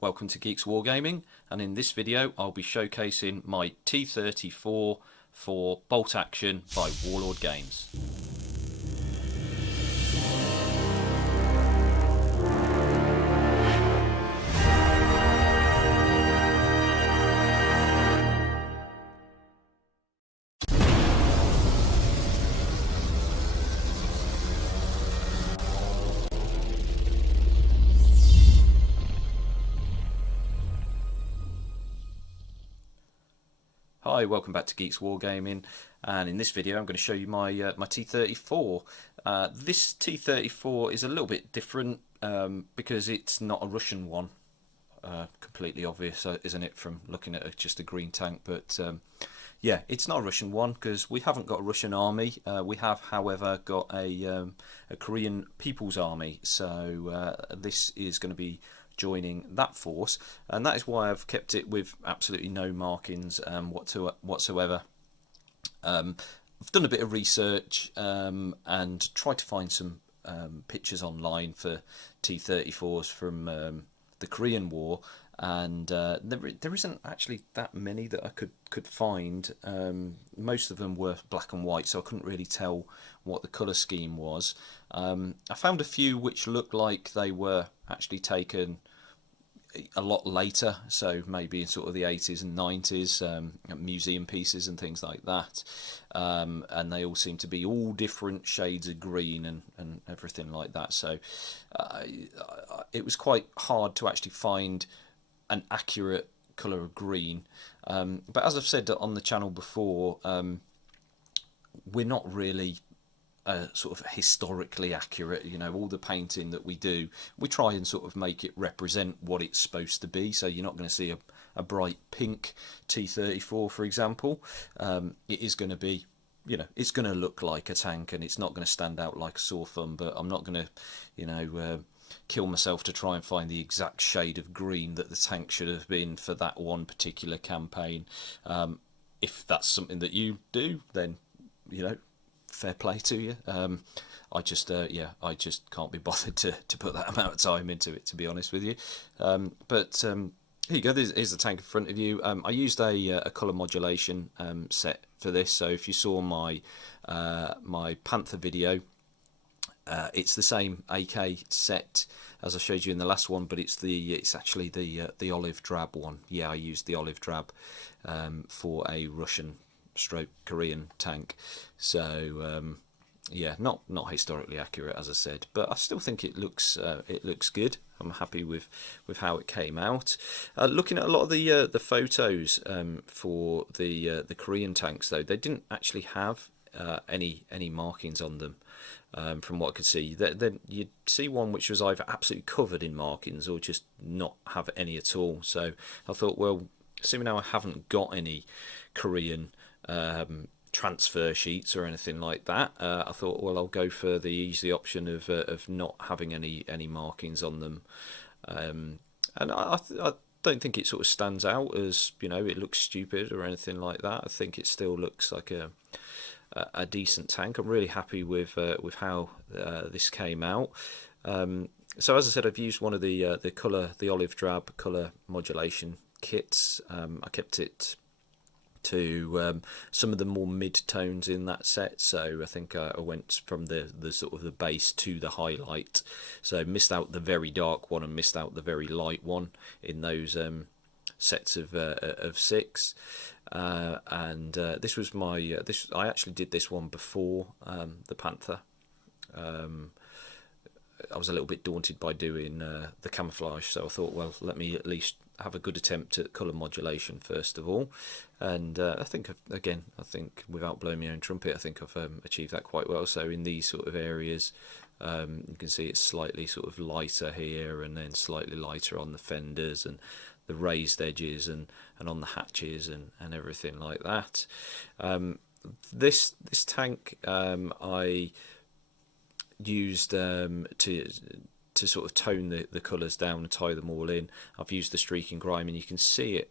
Welcome to Geeks Wargaming, and in this video I'll be showcasing my T34 for bolt action by Warlord Games. Hi, welcome back to Geeks Wargaming, and in this video I'm going to show you my T34. This T34 is a little bit different because it's not a Russian one. Completely obvious, isn't it, from looking at just a green tank? But yeah, it's not a Russian one because we haven't got a Russian army. We have, however, got a Korean People's Army. So this is going to be joining that force, and that is why I've kept it with absolutely no markings whatsoever. I've done a bit of research and tried to find some pictures online for T34s from the Korean War, and there isn't actually that many that I could find. Most of them were black and white, so I couldn't really tell what the colour scheme was. I found a few which looked like they were actually taken a lot later, so maybe in sort of the 80s and 90s, museum pieces and things like that, and they all seem to be all different shades of green and everything like that, so it was quite hard to actually find an accurate colour of green, but as I've said on the channel before, we're not really sort of historically accurate. You know, all the painting that we do, we try and sort of make it represent what it's supposed to be. So you're not going to see a bright pink T34, for example. It is going to be, you know, it's going to look like a tank, and it's not going to stand out like a sore thumb. But I'm not going to, you know, kill myself to try and find the exact shade of green that the tank should have been for that one particular campaign. If that's something that you do, then, you know, fair play to you. I just I just can't be bothered to put that amount of time into it, to be honest with you. But here you go. Here's the tank in front of you. I used a colour modulation set for this. So if you saw my my Panther video, it's the same AK set as I showed you in the last one, but it's actually the olive drab one. Yeah, I used the olive drab for a Russian stroke Korean tank, so yeah, not historically accurate, as I said, but I still think it looks good. I'm happy with how it came out. Looking at a lot of the photos for the Korean tanks, though, they didn't actually have any markings on them. From what I could see, then you'd see one which was either absolutely covered in markings or just not have any at all. So I thought, well, assuming now I haven't got any Korean transfer sheets or anything like that, I thought, well, I'll go for the easy option of not having any markings on them, and I don't think it sort of stands out as, you know, it looks stupid or anything like that. I think it still looks like a decent tank. I'm really happy with how this came out. So as I said, I've used one of the olive drab colour modulation kits. I kept it to some of the more mid-tones in that set, so I think I went from the sort of the base to the highlight, so missed out the very dark one and missed out the very light one in those sets of 6, and this was my I actually did this one before the Panther. I was a little bit daunted by doing the camouflage, so I thought, well, let me at least have a good attempt at colour modulation first of all, and I think without blowing my own trumpet, I think I've achieved that quite well. So in these sort of areas, you can see it's slightly sort of lighter here, and then slightly lighter on the fenders and the raised edges and on the hatches and everything like that. This tank I used to sort of tone the colours down and tie them all in. I've used the streaking grime, and you can see it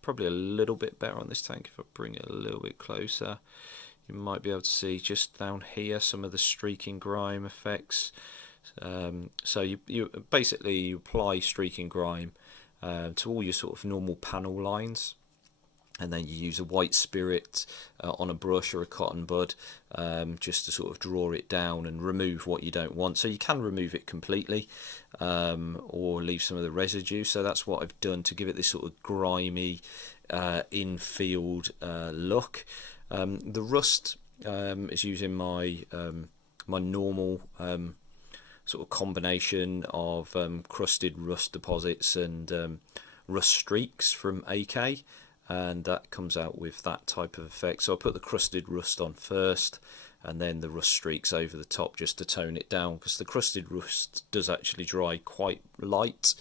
probably a little bit better on this tank. If I bring it a little bit closer, you might be able to see just down here some of the streaking grime effects So you basically you apply streaking grime to all your sort of normal panel lines, and then you use a white spirit on a brush or a cotton bud, just to sort of draw it down and remove what you don't want. So you can remove it completely, or leave some of the residue. So that's what I've done to give it this sort of grimy in-field look. The rust is using my my normal sort of combination of crusted rust deposits and rust streaks from AK, and that comes out with that type of effect. So I put the crusted rust on first, and then the rust streaks over the top just to tone it down, because the crusted rust does actually dry quite light.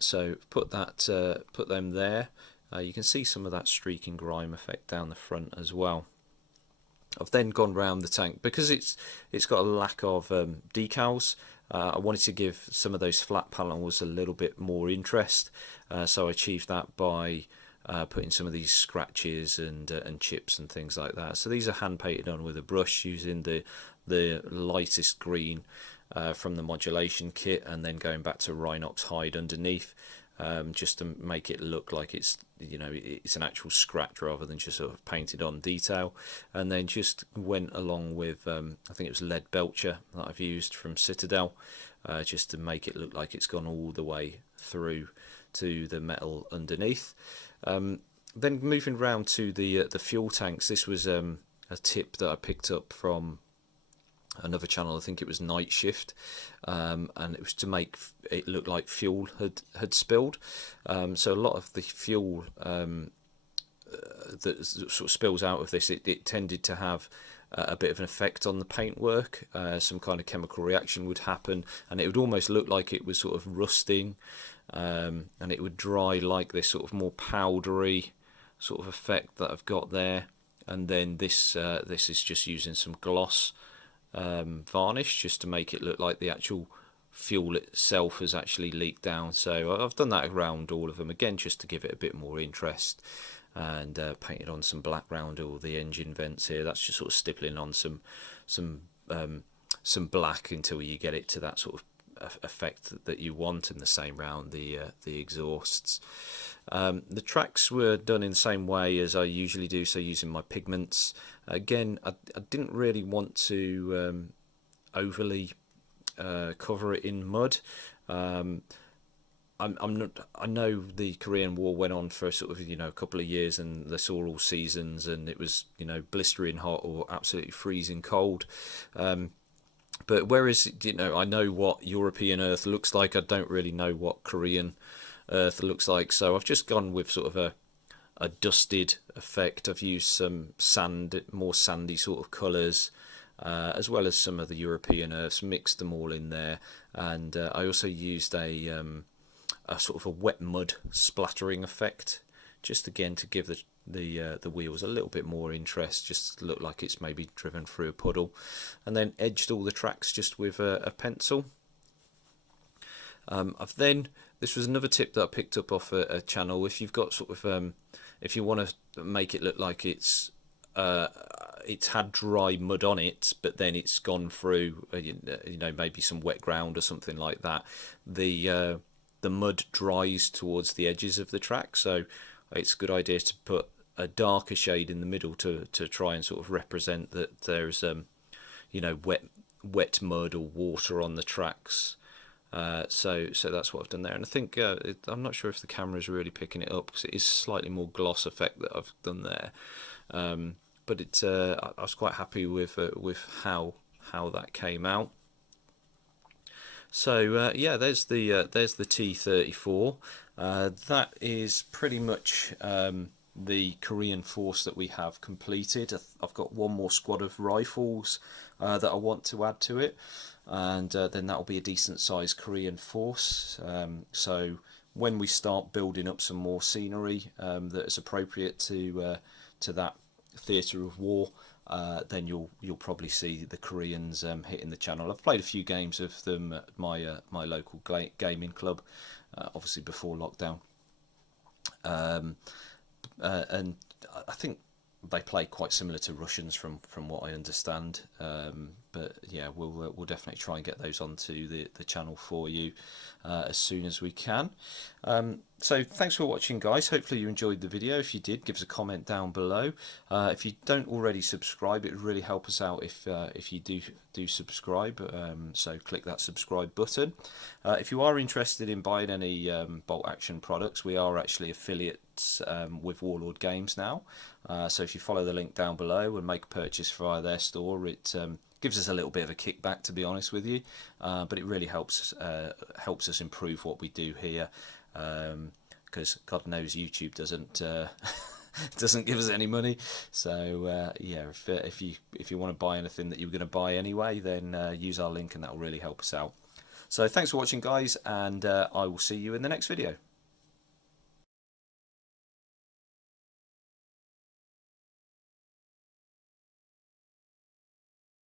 So put them there. You can see some of that streaking grime effect down the front as well. I've then gone round the tank because it's got a lack of decals. I wanted to give some of those flat panels a little bit more interest, so I achieved that by putting some of these scratches and chips and things like that. So these are hand painted on with a brush using the lightest green from the modulation kit, and then going back to Rhinox hide underneath, just to make it look like it's, you know, it's an actual scratch rather than just sort of painted on detail. And then just went along with I think it was lead belcher that I've used from Citadel, just to make it look like it's gone all the way through to the metal underneath. Then moving round to the fuel tanks, this was a tip that I picked up from another channel. I think it was Night Shift, and it was to make it look like fuel had spilled. So a lot of the fuel that sort of spills out of this, it tended to have a bit of an effect on the paintwork. Some kind of chemical reaction would happen, and it would almost look like it was sort of rusting, and it would dry like this sort of more powdery sort of effect that I've got there. And then this is just using some gloss varnish just to make it look like the actual fuel itself has actually leaked down. So I've done that around all of them again, just to give it a bit more interest, and painted on some black round all the engine vents here. That's just sort of stippling on some black until you get it to that sort of effect that you want, and the same round the exhausts. The tracks were done in the same way as I usually do, so using my pigments. Again, I didn't really want to overly cover it in mud. I'm not. I know the Korean War went on for sort of, you know, a couple of years, and they saw all seasons, and it was, you know, blistering hot or absolutely freezing cold. But whereas, you know, I know what European Earth looks like, I don't really know what Korean Earth looks like. So I've just gone with sort of a dusted effect. I've used some sand, more sandy sort of colours, as well as some of the European Earths, mixed them all in there. And I also used a sort of a wet mud splattering effect, just again to give the wheels a little bit more interest, just to look like it's maybe driven through a puddle. And then edged all the tracks just with a pencil. This was another tip that I picked up off a channel. If you've got sort of if you want to make it look like it's had dry mud on it, but then it's gone through you know, maybe some wet ground or something like that, the mud dries towards the edges of the track, so it's a good idea to put a darker shade in the middle to try and sort of represent that there's you know, wet mud or water on the tracks. So that's what I've done there, and I think I'm not sure if the camera is really picking it up, because it is slightly more gloss effect that I've done there. But I was quite happy with how that came out. So yeah, there's the T34. That is pretty much the Korean force that we have completed. I've got one more squad of rifles that I want to add to it, and then that'll be a decent sized Korean force. So when we start building up some more scenery that is appropriate to that theatre of war, then you'll probably see the Koreans hitting the channel. I've played a few games of them at my local gaming club, obviously before lockdown, and I think they play quite similar to Russians from what I understand. but yeah, we'll definitely try and get those onto the channel for you as soon as we can. So thanks for watching, guys. Hopefully you enjoyed the video. If you did, give us a comment down below. If you don't already subscribe, it would really help us out if you do subscribe. So click that subscribe button. If you are interested in buying any bolt action products, we are actually affiliates with Warlord Games now. So if you follow the link down below and make a purchase via their store, it gives us a little bit of a kickback, to be honest with you, but it really helps us improve what we do here, because God knows YouTube doesn't doesn't give us any money. So yeah, if you want to buy anything that you were going to buy anyway, then use our link and that will really help us out. So thanks for watching, guys, and I will see you in the next video.